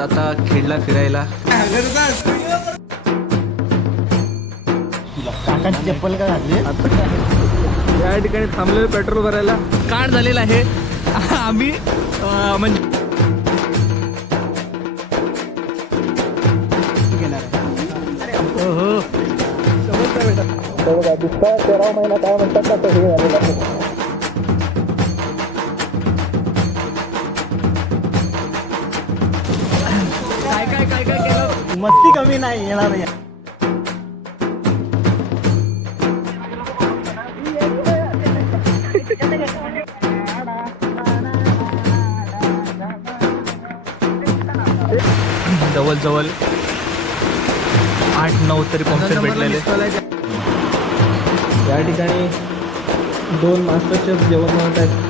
आहोत आता खेडला फिरायला. चप्पल का घातली? या ठिकाणी थांबलेलो पेट्रोल भरायला. काढ झालेला आहे आम्ही म्हणजे हो 13 महिना काय म्हणतात ना ते झालेलं आहे. काय केलं मस्ती कमी नाही येणार नाही. जवळ 8-9 तरी पंक्चर भेटलेले. या ठिकाणी 2 मास्टर शेफ जेवण बनवत आहेत.